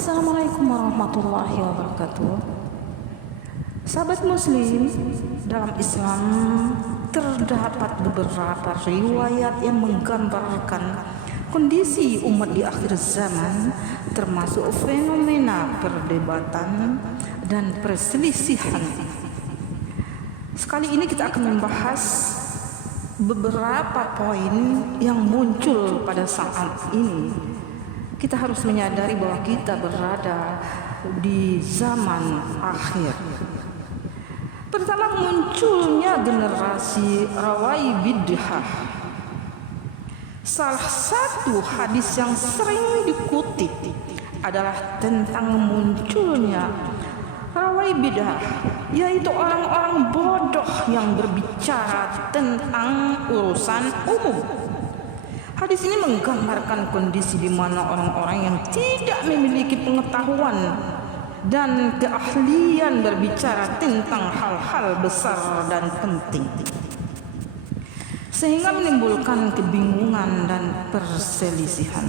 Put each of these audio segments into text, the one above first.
Assalamualaikum warahmatullahi wabarakatuh. Sahabat muslim, dalam Islam terdapat beberapa riwayat yang menggambarkan kondisi umat di akhir zaman, termasuk fenomena perdebatan dan perselisihan. Sekali ini kita akan membahas beberapa poin yang muncul pada saat ini. Kita harus menyadari bahwa kita berada di zaman akhir. Pertama, munculnya generasi Rawaibidah. Salah satu hadis yang sering dikutip adalah tentang munculnya Rawaibidah, yaitu orang-orang bodoh yang berbicara tentang urusan umum. Hadis ini menggambarkan kondisi di mana orang-orang yang tidak memiliki pengetahuan dan keahlian berbicara tentang hal-hal besar dan penting, sehingga menimbulkan kebingungan dan perselisihan.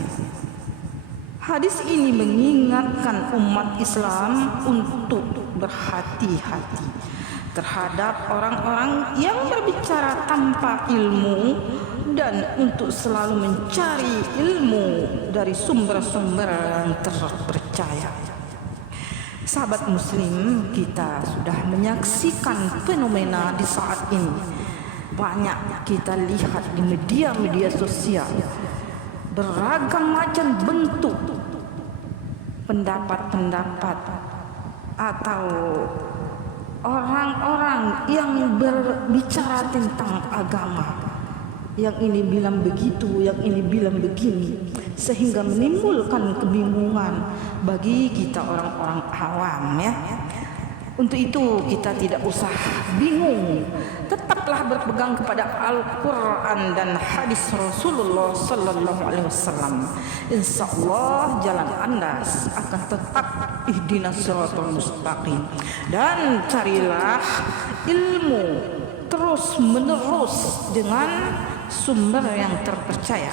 Hadis ini mengingatkan umat Islam untuk berhati-hati terhadap orang-orang yang berbicara tanpa ilmu dan untuk selalu mencari ilmu dari sumber-sumber yang terpercaya. Sahabat muslim, kita sudah menyaksikan fenomena di saat ini. Banyak kita lihat di media-media sosial, beragam macam bentuk pendapat-pendapat atau orang-orang yang berbicara tentang agama. Yang ini bilang begitu, yang ini bilang begini, sehingga menimbulkan kebingungan bagi kita orang-orang awam, ya. Untuk itu kita tidak usah bingung, tetaplah berpegang kepada Al-Quran dan hadis Rasulullah Sallallahu Alaihi Wasallam. Insya Allah jalan Anda akan tetap ihdinas siratal mustaqim, dan carilah ilmu terus menerus dengan sumber yang terpercaya.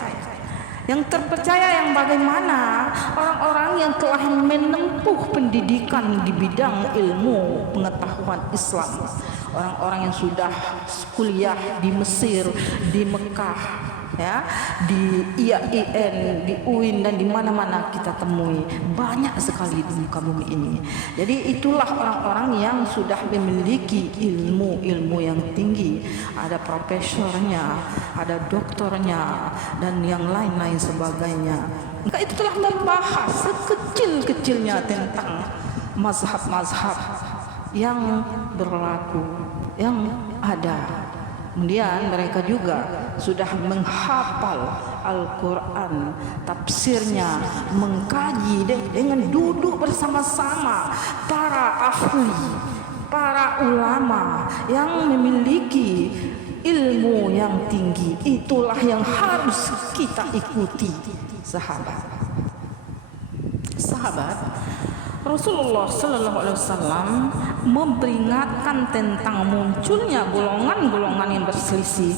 Yang terpercaya yang bagaimana? Orang-orang yang telah menempuh pendidikan di bidang ilmu pengetahuan Islam. Orang-orang yang sudah kuliah di Mesir, di Mekah, ya, di IAIN, di UIN, dan di mana-mana kita temui. Banyak sekali di muka bumi ini. Jadi itulah orang-orang yang sudah memiliki ilmu-ilmu yang tinggi. Ada profesornya, ada doktornya, dan yang lain-lain sebagainya. Maka itu telah membahas sekecil-kecilnya tentang mazhab-mazhab yang berlaku, yang ada. Kemudian mereka juga sudah menghafal Al-Quran, tafsirnya, mengkaji dengan duduk bersama-sama para ahli, para ulama yang memiliki ilmu yang tinggi. Itulah yang harus kita ikuti, sahabat. Rasulullah Sallallahu Alaihi Wasallam memperingatkan tentang munculnya golongan-golongan yang berselisih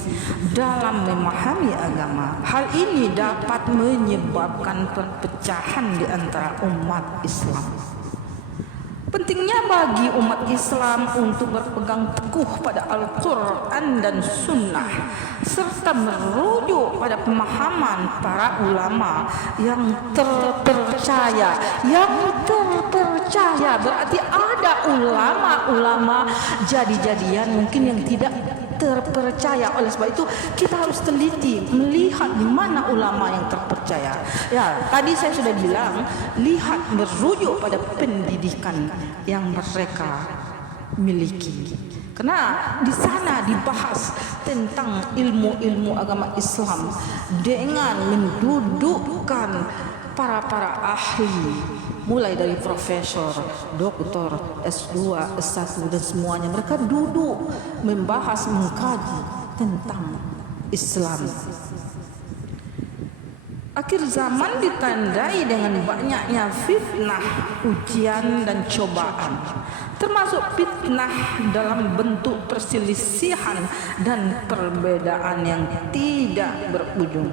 dalam memahami agama. Hal ini dapat menyebabkan perpecahan di antara umat Islam. Pentingnya bagi umat Islam untuk berpegang teguh pada Al-Quran dan Sunnah, serta merujuk pada pemahaman para ulama yang terpercaya. Yang terpercaya berarti ada ulama-ulama jadi-jadian mungkin yang tidak terpercaya. Oleh sebab itu kita harus teliti melihat di mana ulama yang terpercaya. Ya, tadi saya sudah bilang, lihat merujuk pada pendidikan yang mereka miliki. Karena di sana dibahas tentang ilmu-ilmu agama Islam dengan mendudukkan para ahli, mulai dari profesor, doktor, S2, S1 dan semuanya. Mereka duduk membahas, mengkaji tentang Islam. Akhir zaman ditandai dengan banyaknya fitnah, ujian dan cobaan, termasuk fitnah dalam bentuk perselisihan dan perbedaan yang tidak berujung.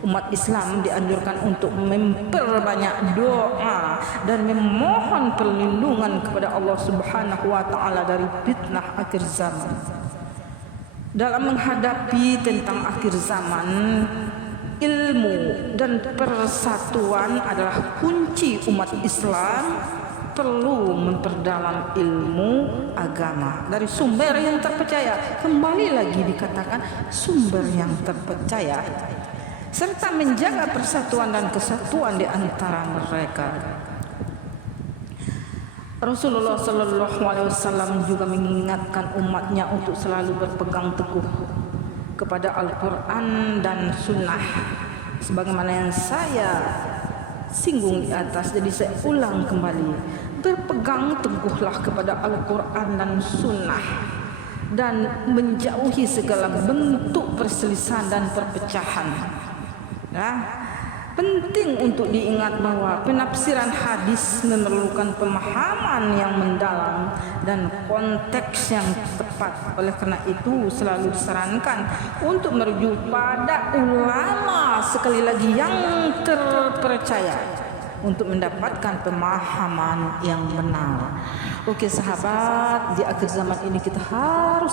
Umat Islam dianjurkan untuk memperbanyak doa dan memohon perlindungan kepada Allah Subhanahu wa taala dari fitnah akhir zaman. Dalam menghadapi tentang akhir zaman, ilmu dan persatuan adalah kunci. Umat Islam perlu memperdalam ilmu agama dari sumber yang terpercaya. Kembali lagi dikatakan sumber yang terpercaya, serta menjaga persatuan dan kesatuan di antara mereka. Rasulullah Sallallahu Alaihi Wasallam juga mengingatkan umatnya untuk selalu berpegang teguh kepada Al-Quran dan Sunnah, sebagaimana yang saya singgung di atas. Jadi saya ulang kembali, berpegang teguhlah kepada Al-Quran dan Sunnah dan menjauhi segala bentuk perselisihan dan perpecahan. Nah, penting untuk diingat bahwa penafsiran hadis memerlukan pemahaman yang mendalam dan konteks yang tepat. Oleh karena itu selalu disarankan untuk merujuk pada ulama, sekali lagi yang terpercaya, untuk mendapatkan pemahaman yang benar. Oke sahabat, di akhir zaman ini kita harus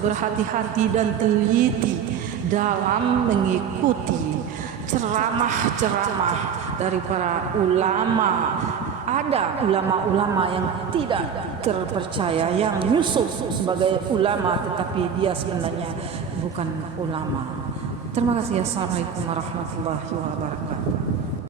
berhati-hati dan teliti dalam mengikuti ceramah-ceramah dari para ulama. Ada ulama-ulama yang tidak terpercaya, yang nyusup sebagai ulama tetapi dia sebenarnya bukan ulama. Terima kasih. Assalamualaikum warahmatullahi wabarakatuh.